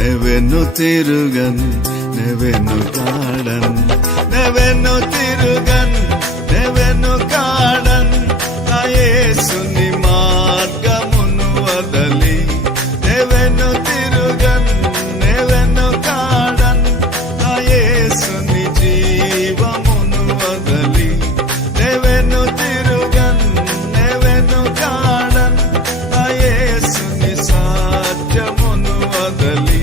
నెవెను తిరుగన్ నెవెను cordon నెవెను తిరుగన్ నెవెను cordon నా యేసుని మార్గమును వదలి నెవెను తిరుగన్ నెవెను కాడన్ నా యేసుని జీవమును వదలి నెవెను తిరుగన్ నెవెను కాడన్ నా యేసుని సాధ్యమును వదలి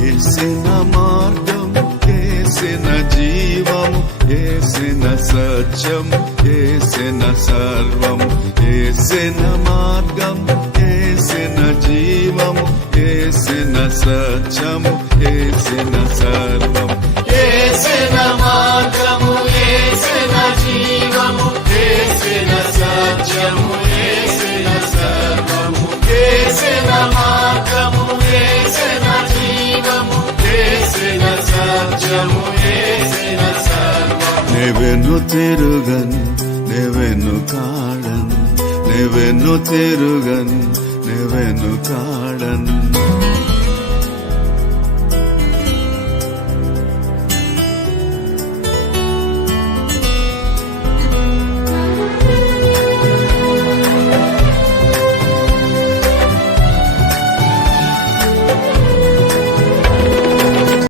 యేసిన మార్గం యేసిన జీవము యేసిన సత్యం యేసిన సర్వం యేసిన మార్గం యేసిన జీవము యేసిన సత్యము యేసిన సర్వం యేసిన మార్గము యేసిన జీవము యేసిన సత్యము యేసిన సర్వము యేసిన మార్గము యేసిన జీవము యేసిన సత్యము యేసిన సర్వము నెవెను తిరుగన్ నెవెను కాడన్ నెవెను తిరుగన్ నెవెను కాడన్